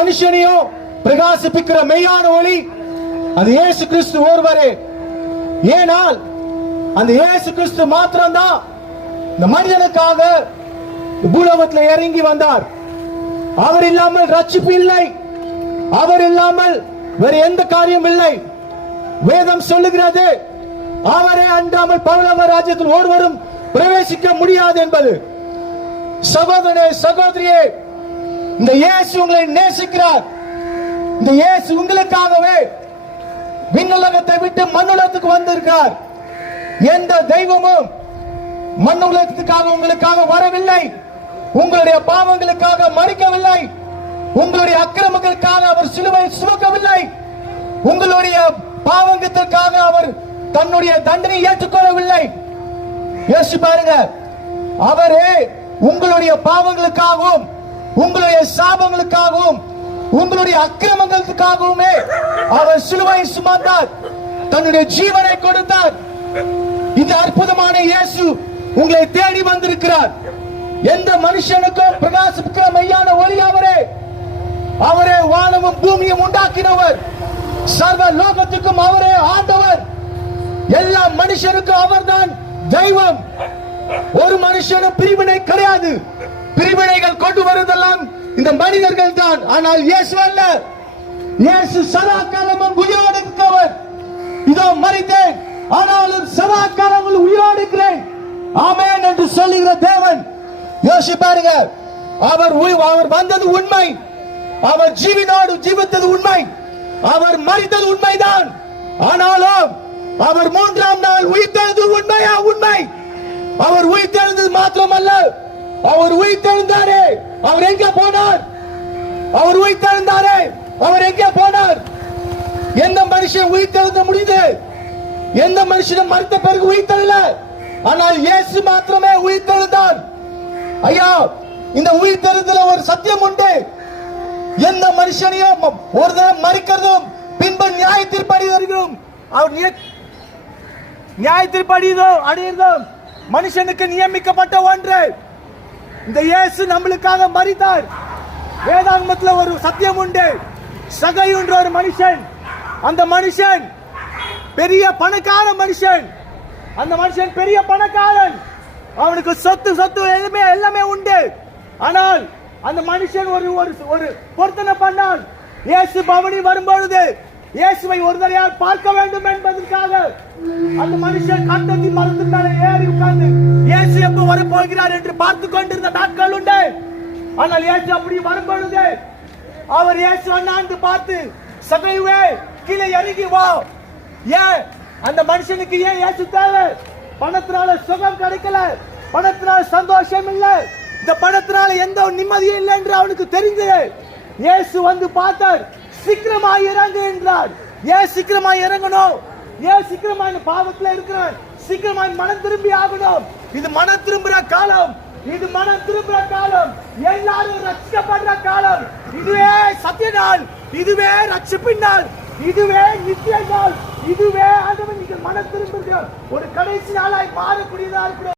மனுஷனையும் பிரகாசிப்பிக்கிற மெய்யான ஒளி அது இயேசு கிறிஸ்து ஒருவரே. ஏனால் அந்த இயேசு கிறிஸ்து மாத்திரம்தான் இந்த மனிதனுக்காக பூலோகத்தில் இறங்கி வந்தார். அவர் இல்லாமல் ரட்சிப்பு இல்லை. அவர் இல்லாமல் வேறு எந்த காரியம் இல்லை. வேதம் சொல்லுகிறது அவரே அன்றாமல் பரலோக ராஜ்யத்தில் ஒருவரும் பிரவேசிக்க முடியாது என்பது. சகோதரே சகோதரியே இந்த இயேசு உங்களை நேசிக்கிறார். இந்த இயேசு உங்களுக்காகவே விண்ணுலகத்தை விட்டு மண்ணுலகத்துக்கு வந்திருக்கார். எந்த தெய்வமும் மண்ணுலகத்துக்காக உங்களுக்காக வரவில்லை. உங்களுடைய பாவங்களுக்காக மறிக்கவில்லை. உங்களுடைய அக்கிரமங்களுக்காக அவர் சிலுவை சுமக்கவில்லை. உங்களுடைய பாவங்கத்திற்காக அவர் தன்னுடைய தண்டனை ஏற்றுக்கொள்ளவில்லை. யோசிச்சு பாருங்க. அவரே உங்களுடைய பாவங்களுக்காகவும் உங்களுடைய சாபங்களுக்காகவும் உங்களுடைய அக்கிரமங்களுக்காகவுமே அவர் சிலுவை சுமந்தார். தன்னுடைய ஜீவனை கொடுத்தார். இந்த அற்புதமான இயேசு உங்களை தேடி வந்திருக்கிறார். எந்த மனுஷனுக்கும் பிரகாசிக்கிற மெய்யான ஒளி அவரே. அவரே வானமும் பூமியும் உண்டாக்கினவர். சர்வ லோகத்துக்கும் அவரே ஆண்டவர். எல்லா மனுஷனுக்கும் அவர்தான் தெய்வம். ஒரு மனுஷனும் பிரிவினை கிடையாது. பிரிவினைகள் கொண்டு வருவதெல்லாம் இந்த மனிதர்கள் தான். ஆனால் இயேசு அல்ல. இயேசு சதா காலமும் உயிரோடு இதோ மறித்தேன். ஆனாலும் சதா காலங்கள் உயிரோடு இருக்கிறேன் ஆமென் என்று சொல்லுகிற தேவன். யோசி பாருங்க. அவர் உய்- அவர் வந்தது உண்மை. அவர் ஜீவினோடு ஜீவித்தது உண்மை. அவர் மறித்தது உண்மைதான். ஆனாலும் அவர் மூன்றாம் நாள் உயிர்த்தெழுது உண்மையா? உண்மை. அவர் உயிர்த்தெழுந்தது மாத்திரமல்ல. அவர் உயிர்த்தெழுந்தாரே. அவர் எங்க போனார்? அவர் உயிர்த்தெழுந்தாரே. அவர் எங்க போனார்? எந்த மனுஷன் உயிர்த்தெழுந்த முடியுது எந்த மனுஷனும் மறுத்த பிறகு உயிர்த்தெழல? ஆனால் இயேசு மாத்திரமே உயிர்த்தெழுந்தார் ஐயா இந்த உயிர்த்தெழுந்தல ஒரு சத்தியம் உண்டு. எந்த மனுஷனையும் ஒரு தரம் மறுக்கிறதும் பின்பு நியாய தீர்ப்படி வருகிறோம். அவர் நியாய நியாயத்திற்படிதோ அடையதும் மனுஷனுக்கு நியமிக்கப்பட்ட ஒன்று. இந்த இயேசு நம்மளுக்காக மறித்தார். வேதாங்கமத்தில் ஒரு சத்தியம் உண்டு. சகையுன்ற ஒரு மனுஷன். அந்த மனுஷன் பெரிய பணக்கார மனுஷன். அந்த மனுஷன் பெரிய பணக்காரன். அவனுக்கு சொத்து சொத்து எல்லாமே எல்லாமே உண்டு. ஆனால் அந்த மனுஷன் ஒரு ஒரு ஒரு பொருத்தனை பண்ணான். இயேசு பவனி வரும்பொழுது இயேசுவை ஒருதரையால் பார்க்க வேண்டும் என்பதற்காக அந்த மனுஷன் கண்டத்தின் மருந்து மேலே ஏறி உட்கார்ந்து இயேசு எப்ப வரப்போகிறார் என்று பார்த்து கொண்டிருந்த நாட்கள் உண்டு. ஆனால் இயேசு அப்படி வரும்பொழுது அவர் இயேசு அண்ணாந்து பார்த்து சகைவே கீழே இறங்கி வா. ஏன் அந்த மனுஷனுக்கு ஏன் இயேசு தேவை? பணத்தினால சுகம் கிடைக்கல. பணத்தினால சந்தோஷம் இல்லை. இந்த பணத்தினால எந்த நிம்மதியும் இல்லை என்று அவனுக்கு தெரிந்தது. இயேசு வந்து பார்த்தார். சீக்கிரமா இறங்கு என்றார். ஏன் சீக்கிரமா இறங்கணும்? ஏன் சீக்கிரமா இந்த பாவத்துல இருக்கிறான் சீக்கிரமா மனம் திரும்பி ஆகணும். இது மனம் திரும்புற காலம். இது மனம் திரும்புற காலம். எல்லாரும் ரட்சிக்கப்படுற காலம். இதுவே சத்திய நாள். இதுவே ரட்சிப்பின் நாள். இதுவே நித்திய நாள். இதுவே ஆண்டவன் நீங்கள் மனம் திரும்புகிற ஒரு கடைசி நாளாய் மாறக்கூடியதா இருக்கிறோம்